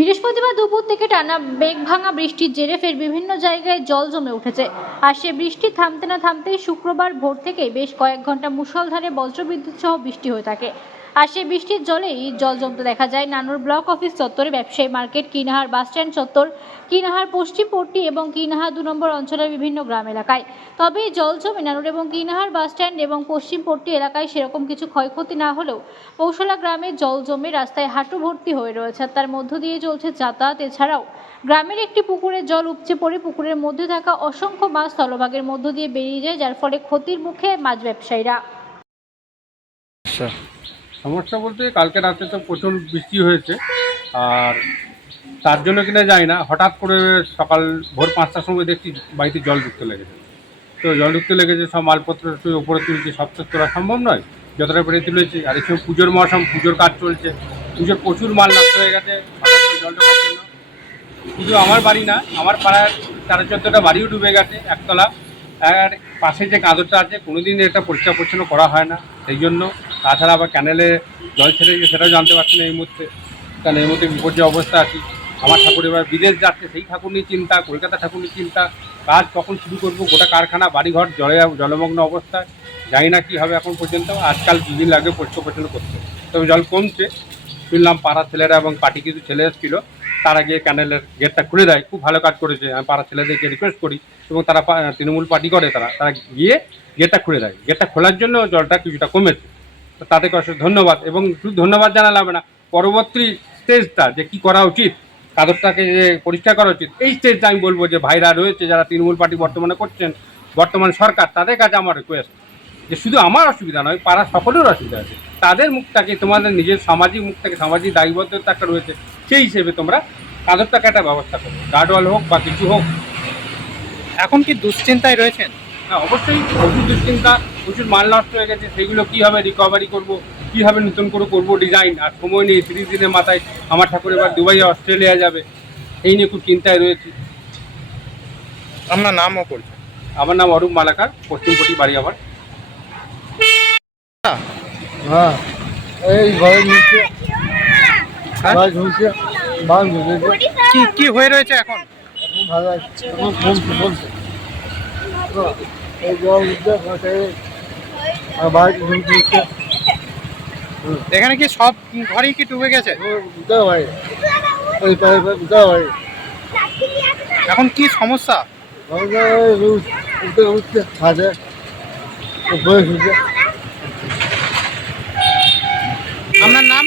বৃহস্পতিবার দুপুর থেকে টানা বেগ ভাঙা বৃষ্টির জেরে ফের বিভিন্ন জায়গায় জল জমে উঠেছে। আর সে বৃষ্টি থামতে না থামতেই শুক্রবার ভোর থেকে বেশ কয়েক ঘণ্টা মুষলধারে বজ্রবিদ্যুৎ সহ বৃষ্টি হয়ে থাকে। আর সেই বৃষ্টির জলেই জল জমতে দেখা যায়। নানুর ব্লক অফিস চত্বরে ব্যবসায়ী মার্কেট কিনাহার বাসস্ট্যান্ড চত্বর, কিনাহার পশ্চিম পট্টি এবং কিনাহার দু নম্বর অঞ্চলের বিভিন্ন গ্রাম এলাকায়। তবে জল জমে নানুর এবং কিনাহার বাসস্ট্যান্ড এবং পশ্চিম পট্টি এলাকায় সেরকম কিছু ক্ষয়ক্ষতি না হলেও পৌশলা গ্রামে জল জমে রাস্তায় হাঁটু ভর্তি হয়ে রয়েছে। তার মধ্য দিয়ে চলছে যাতায়াত। এছাড়াও গ্রামের একটি পুকুরে জল উপচে পড়ে পুকুরের মধ্যে থাকা অসংখ্য মাছ স্থলভাগের মধ্য দিয়ে বেরিয়ে যায়, যার ফলে ক্ষতির মুখে মাছ ব্যবসায়ীরা। আচ্ছা। সমস্যা বলতে কালকে রাতে তো প্রচুর বৃষ্টি হয়েছে। আর তার জন্য কিনা যায় না, হঠাৎ করে সকাল ভোর পাঁচটার সময় দেখছি বাড়িতে জল ঢুকতে লেগেছে। তো জল ঢুকতে লেগেছে, সব মালপত্র উপরে তুলছি, সব তো তোলা সম্ভব নয়। যতটা পেরে তুলেছি, আর এই সময় পুজোর মৌসুম, পুজোর কাজ চলছে। পুজোর প্রচুর মাল নষ্ট হয়ে গেছে শুধু আমার বাড়ি না, আমার পাড়ার তেরো চোদ্দোটা বাড়িও ডুবে গেছে একতলা। আর পাশে যে কাঁদরটা আছে, কোনোদিন এটা পরিষ্কার পরিচ্ছন্ন করা হয় না, সেই জন্য তাছাড়া আবার ক্যানেলে জল ছেড়ে গিয়ে সেটাও জানতে পারছি না এই মুহূর্তে। কারণ এই মুহূর্তে বিপর্যয় অবস্থা আছি, আমার ঠাকুর এবার বিদেশ যাচ্ছে, সেই ঠাকুর নিয়ে চিন্তা, কলকাতা ঠাকুর নিয়ে চিন্তা। কাজ কখন শুরু করব, গোটা কারখানা, বাড়িঘর, জলে, জলমগ্ন অবস্থায় জানি না কী হবে এখন পর্যন্ত, আজকাল দুদিন লাগে পরিষ্কার পরিচ্ছন্ন করতে। তবে জল কমছে, শুনলাম পাড়ার ছেলেরা এবং পার্টি কিছু ছেলে এসেছিল, তারা গিয়ে ক্যানেলের গেটটা খুলে দেয়, খুব ভালো কাজ করেছে। আমি পাড়ার ছেলেদেরকে রিকোয়েস্ট করি এবং তারা তৃণমূল পার্টি করে তারা। তারা গিয়ে গেটটা খুলে দেয়। গেটটা খোলার জন্য জলটা কিছুটা কমেছে। তো তাদেরকে অসংখ্য ধন্যবাদ। এবং শুধু ধন্যবাদ জানালে হবে না, পরবর্তী স্টেজটা যে কি করা উচিত, কাদরটাকে যে পরিষ্কার করা উচিত, এই স্টেজটা আমি বলব যে ভাইরা রয়েছে, যারা তৃণমূল পার্টি বর্তমানে করছেন, বর্তমান সরকার, তাদের কাছে আমার রিকোয়েস্ট যে শুধু আমার অসুবিধা নয় পাড়ার সকলের অসুবিধা আছে। তাদের মুখটাকে তোমাদের নিজের সামাজিক মুখটাকে সামাজিক দায়বদ্ধতা একটা রয়েছে, সেই হিসেবে তোমরা কাদরটাকে একটা ব্যবস্থা করো। গার্ডওয়াল হোক বা কিছু হোক। এখন কি দুশ্চিন্তায় রয়েছেন? অবশ্যই প্রচুর দুশ্চিন্তা প্রচুর মাল নষ্ট হয়ে গেছে সেগুলো কীভাবে রিকভারি করব কীভাবে নতুন করে করব ডিজাইন আর সময় নেই তিরিশ দিনের মাথায় আমার ঠাকুর এবার দুবাই অস্ট্রেলিয়া যাবে এই নিয়ে খুব চিন্তায় রয়েছি। আপনার নামও পরিচয় আমার নাম অরূপ মালাকার পশ্চিমপটি বাড়ি আমার। হ্যাঁ এই ঘরের নিচে হ্যাঁ? ঝুলেছে কি কি হয়ে রয়েছে এখন? এখন ভালো আছে এখন কি সব ঘরেই কি ডুবে গেছে? এখন কি সমস্যা? আপনার নাম.